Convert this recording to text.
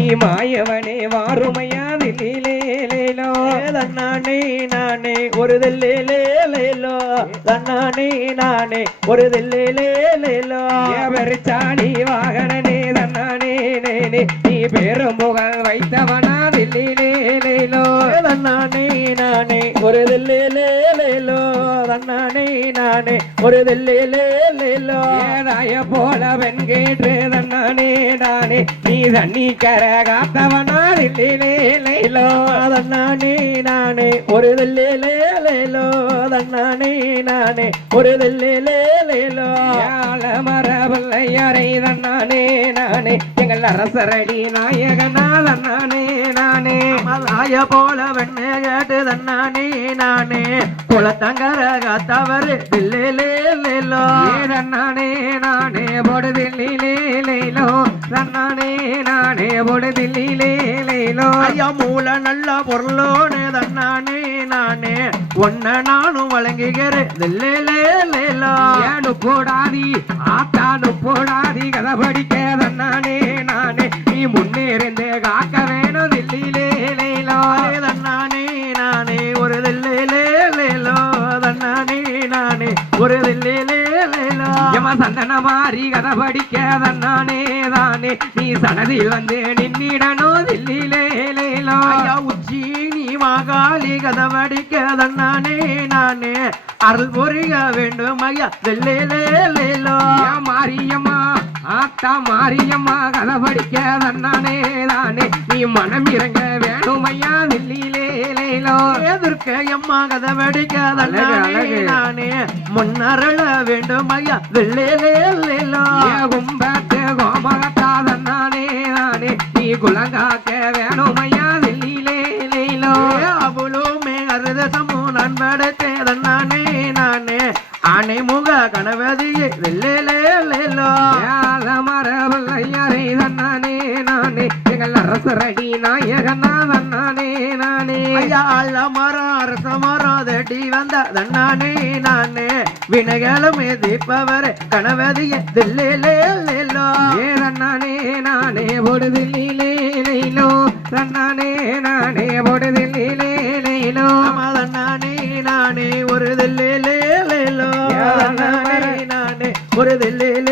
நீ மாயவனே வாருமையா தில்லிலேலேலோ தன்னானே நானே ஒரு தில்லிலேலேலோ தன்னானே நானே ஒரு தில்லிலேலேலோ பெருச்சாணி வாகனனே தன்னானே நேனே நீ பேரும் புகழ் வைத்தவனா தில்லிலேலேலோ தன்னானே நானே ஒரு தில்லிலேலேலோ தன்னானே நானே ஒரு தில்லிலேலேலோ ஏதாய போல வெண்கேற்று தன்னானே நானே நீ தண்ணி கர காத்தவனா தில்லிலேலேலோ தன்னானே நானே ஒரு தில்லிலேலேலோ தன்னானே நானே ஒரு தில்லிலேலேலோ மரபிள்ளையரை தன்னானே நானே எங்கள் அரசரடி நாயகனா தன்னானே நானே ஆய போல வெண்ணே கேட்டு தன்னானே நானே குளத்தங்கர காத்தவர் தில்லிலேலேலோ தன்னானே நானே பொடு தில்லிலேலேலோ தன்னானே நானே பொடு தில்லிலேலேலோ ஐயா மூல நல்ல பொருளோனே தன்னானே நானே ஒன்ன நானும் வழங்குகிறேன் தில்லிலேலேலோ ஏனு போடாதி ஆத்தானு போடாதி கதை படிக்க தன்னானே நானே நீ முன்னேறிந்து காக்க வேணும் தில்லிலேலேலோ தன்னானே நானே ஒரு தில்லிலேலேலோ தன்னானே நானே ஒரு தில்லிலேலேலோ எம சந்தன மாறி கதை படிக்க தன்னானே தானே நீ சனதில் வந்து நின்னிடணும் தில்லிலேலேலோ ஐயா உச்சி நீ மாகாளி கதை படிக்க தன்னானே நானே அருள் புரிய வேண்டும் ஐயா தில்லிலேலேலோ மாரியம்மா ஆத்தா மாரியம்மா கதை படிக்க தன்னானே தானே நீ மனம் இறங்க வேணும் ஐயா தில்லிலேலேலோ எதிர்க்க எம்மா கதை படிக்க தன்னானே நானே முன்னருள வேண்டும் ஐயா தில்லிலேலேலோ கும்பத்து கோமகத்தா தன்னானே தானே நீ குலங்காக்க வேணும் ஐயா தில்லிலேலேலோ அவளுமே அருதசமும் நான் படைத்தே தன்னானே நானே ஆனை முக கணவதியே தில்லிலேலேலோ மரபிள்ளையரை தன்னானே நானே எங்கள் அரசரடி நாயகனா தன்னானே நானே ஐயா அல்ல மரம் அரச மரம் தட்டி வந்த தன்னானே நானே வினைகளுமே தீப்பவர் கணவதியே தில்லிலேலேலோ தன்னானே நானே பொடு தில்லிலேலேலோ தன்னானே நானே பொடு தில்லிலேலேலோ தன்னானே நானே ஒரு தில்லிலேலேலோ நானே ஒரு தில்லிலே